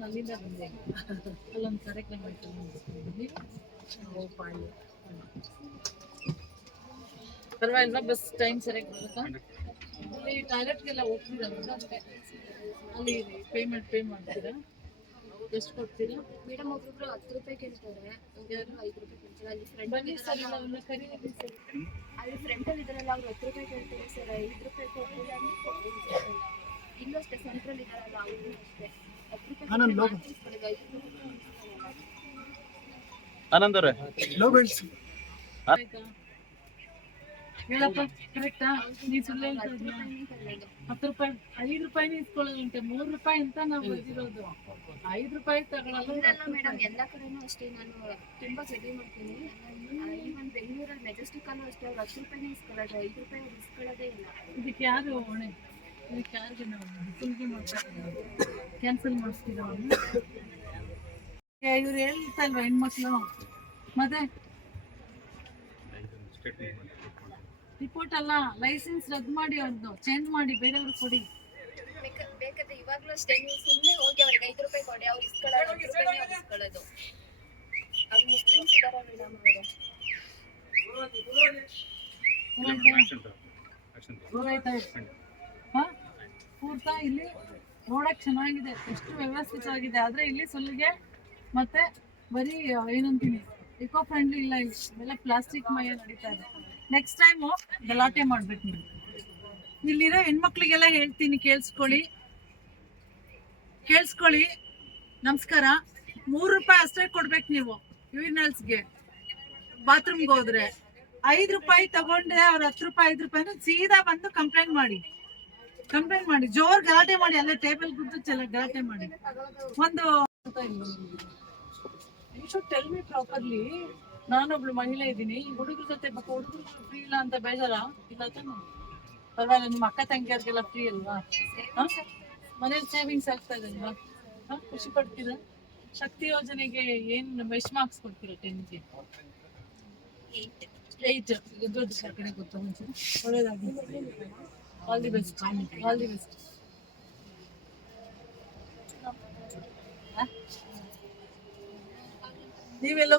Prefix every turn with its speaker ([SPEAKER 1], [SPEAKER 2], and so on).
[SPEAKER 1] ನಾನು ಅಲ್ಲಿಂದ ಬಂದೆ ಅಲ್ಲೊಂದು ಕಾರ್ಯಕ್ರಮ ಇತ್ತು ಪರವಾಗಿಲ್ವಾ ಬಸ್ ಟೈಮ್ ಸರಿಯಾಗಿ ಬರುತ್ತಾ? ಅಲ್ಲಿ ಟಾಯ್ಲೆಟ್ಗೆಲ್ಲ ಅಷ್ಟೇ. ಅಲ್ಲಿ ಪೇಮೆಂಟ್ ಪೇ ಮಾಡ್ತೀರಾ? ಎಷ್ಟು ಕೊಡ್ತೀರಾ?
[SPEAKER 2] ಮೇಡಮ್ ಒಬ್ಬೊಬ್ರು ಹತ್ತು ರೂಪಾಯಿ ಕೇಳ್ತಾರೆ. ಒಬ್ಬೊಬ್ರು ಐದು ರೂಪಾಯಿ ಕೇಳ್ತಾರೆ. ಅಲ್ಲಿ ಫ್ರೆಂಡ್
[SPEAKER 1] ಬನ್ನಿ ಸರ್ ಇಲ್ಲ ಅವ್ರನ್ನ ಕರೀರಿ ಸರ್.
[SPEAKER 2] ಅಲ್ಲಿ ಫ್ರಂಟ್ ಅಲ್ಲಿ ಇದಾರಲ್ಲ ಅವ್ರು ಹತ್ತು ರೂಪಾಯಿ ಕೇಳ್ತಾರೆ ಸರ್. ಐದು ರೂಪಾಯಿ ಕೊಡ್ತೀವಿ ಸರ್. ಇಲ್ಲೂ ಅಷ್ಟೇ ಸೆಂಟ್ರಲ್ ಇದಾರಲ್ಲ ಅವರು ಅಷ್ಟೇ. ಹತ್ತು ರೂಪಾಯಿ
[SPEAKER 3] ಆನಂದ್
[SPEAKER 2] ರೂಪಾಯಿ
[SPEAKER 4] ಅವ್ರೆ.
[SPEAKER 3] ಲೋ
[SPEAKER 1] ಆಯ್ತಾ ಹೇಳಪ್ಪ ಕರೆಕ್ಟಾ ನೀ ಸುಳ್ಳು ಹೇಳ್ತಾ
[SPEAKER 2] ಹತ್ತು
[SPEAKER 1] ಇದ್ಯಾ? ಹತ್ತು ರೂಪಾಯಿ ಐದು ರೂಪಾಯಿನೇ ಇಸ್ಕೊಳ್ಳೋದಂತೆ ಮೂರು ರೂಪಾಯಿ ಅಂತ ನಾವು ಬಂದಿರೋದು ಐದು ರೂಪಾಯಿ ತಗೊಳಲ್ಲ.
[SPEAKER 2] ಇಲ್ಲಲ್ಲ ಮೇಡಮ್ ಎಲ್ಲ ಕಡೆನೂ ಅಷ್ಟೇ. ನಾನು ತುಂಬಾ ಜರ್ನಿ ಮಾಡ್ತೀನಿ. ಈವನ್ ಬೆಂಗಳೂರಲ್ಲಿ ಮೆಜೆಸ್ಟಿಕ್ ಅಲ್ಲೂ ಅಷ್ಟೇ. ಅವ್ರು ಹತ್ತು ರೂಪಾಯಿನೇ ಇಸ್ಕೊಳ್ಳೋದು ಐದು ರೂಪಾಯಿ ಇಸ್ಕೊಳ್ಳೋದೇ ಇಲ್ಲ.
[SPEAKER 1] ಇದಕ್ಕೆ ಯಾರು ಹೊಣೆ? ಇದಕ್ಕೆ ಯಾರಿಗೆ ನಾವು ಸುಲಿಗೆ ಮಾಡ್ತಾರೆ ಕ್ಯಾನ್ಸಲ್ ಮಾಡಿಸ್ತೀರ ಇವ್ರು ಹೇಳ್ತಾ ಇಲ್ವಾ ಹೆಣ್ಮಕ್ಳು? ಮತ್ತೆ? ರಿಪೋರ್ಟ್ ಅಲ್ಲ ಲೈಸೆನ್ಸ್ ರದ್ದು ಮಾಡಿ ಅವ್ರದ್ದು ಚೇಂಜ್ ಮಾಡಿ ಬೇರೆಯವ್ರಿಗೆ ಕೊಡಿ.
[SPEAKER 2] ಬೇಕ- ಬೇಕಾದ್ರೆ ಇವಾಗ್ಲೂ ಅಷ್ಟೇ ನೀವು ಸುಮ್ಮನೆ ಹೋಗಿ ಅವ್ರಿಗೆ ಐದು ರೂಪಾಯಿ ಕೊಡಿ ಅವ್ರು ಇಸ್ಕೊಳ್ಳೋದು ರೂಪಾಯಿನೇ ಅವ್ರು ಇಸ್ಕೊಳ್ಳೋದು. ಅವ್ರು ಮುಸ್ಲಿಮ್ಸ್ ಇದಾರ ಮೇಡಮ್ ಅವರು.
[SPEAKER 1] ಪೂರ್ತ ಇಲ್ಲಿ? ನೋಡಕ್ ಚೆನ್ನಾಗಿದೆ. ಎಷ್ಟು ವ್ಯವಸ್ಥಿತವಾಗಿದೆ. ಆದ್ರೆ ಇಲ್ಲಿ ಸುಲಿಗೆ ಮತ್ತೆ ಬರೀ ಏನಂತೀನಿ ಇಕೋ ಫ್ರೆಂಡ್ಲಿ ಇಲ್ಲ ಇಲ್ಲಿ. ಎಲ್ಲ ಪ್ಲಾಸ್ಟಿಕ್ ಮಯ ನಡೀತಾ ಇದೆ. ನೆಕ್ಸ್ಟ್ ಟೈಮು ಗಲಾಟೆ ಮಾಡ್ಬೇಕು ನೀವು. ಇಲ್ಲಿರೋ ಹೆಣ್ಮಕ್ಳಿಗೆಲ್ಲ ಹೇಳ್ತೀನಿ, ಕೇಳಿಸ್ಕೊಳ್ಳಿ. ಕೇಳಿಸ್ಕೊಳ್ಳಿ. ನಮಸ್ಕಾರ. ಮೂರು ರೂಪಾಯಿ ಅಷ್ಟೇ ಕೊಡ್ಬೇಕು ನೀವು ಯೂರಿನಲ್ಸ್ಗೆ ಬಾತ್ರೂಮ್ಗೆ ಹೋದ್ರೆ. ಐದು ರೂಪಾಯಿ ತಗೊಂಡ್ರೆ ಅವ್ರ ಹತ್ತು ರೂಪಾಯಿ, ಐದು ರೂಪಾಯಿನ ಸೀದಾ ಬಂದು ಕಂಪ್ಲೇಂಟ್ ಮಾಡಿ. ಕಂಪ್ಲೇಂಟ್ ಮಾಡಿ, ಜೋರ್ ಗಲಾಟೆ ಮಾಡಿ, ಅಲ್ಲೇ ಟೇಬಲ್ ಗುದ್ದು ಚೆಲ್ಲ ಗಲಾಟೆ ಮಾಡಿ. ಒಂದು ಟೆಲ್ ಮಿ ಪ್ರಾಪರ್ಲಿ ನಾನೊಬ್ಳು ಮಹಿಳೆ ಇದ್ದೀನಿ. ಈ ಹುಡುಗ್ರ ಜೊತೆ ಹುಡುಗರು ಫ್ರೀ ಇಲ್ಲ ಅಂತ ಬೇಜಾರ? ಇಲ್ಲ ಪರವಾಗಿಲ್ಲ, ನಿಮ್ಮ ಅಕ್ಕ ತಂಗಿಯರ್ಗೆಲ್ಲ ಫ್ರೀ ಅಲ್ವಾ? ಮನೇಲಿ ಸೇವಿಂಗ್ಸ್ ಆಗ್ತಾ ಇದೆ ಹ? ಖುಷಿ ಪಡ್ತೀರ? ಶಕ್ತಿ ಯೋಜನೆಗೆ ಏನ್ ಎಷ್ಟು ಮಾರ್ಕ್ಸ್ ಕೊಡ್ತೀರಾ ಟೆನ್ಗೆ ಏಯ್ಟ್ ಗುಡ್ ಕಡೆ ಗೊತ್ತಾ, ಒಂಚೂರು. ಒಳ್ಳೇದಾಗಿ all the best all the best ನೀವೆಲ್ಲೋ